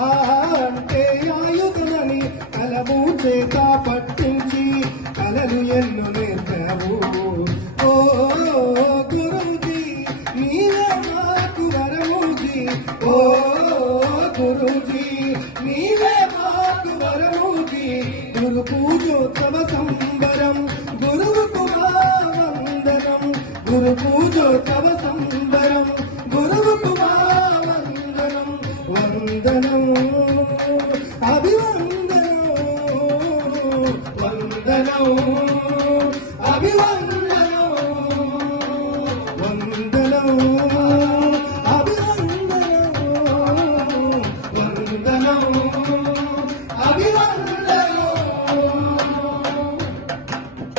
అంటే ఆయుధమని కలము చేత పట్టించి కలలు ఎన్ను నేర్పావు. ఓ గురూజీ నీవే మాకు వరమూజీ. ఓ గురూజీ నీవే మాకు వరమూజీ. గురు పూజోత్సవ సంబరం గురువుకు మా వందనం. గురు పూజోత్సవ సంబరం గురువుకు మా వందనం. వందనం అభివందనం వందనం అభివందనం వందనం అభివందనం వందనం.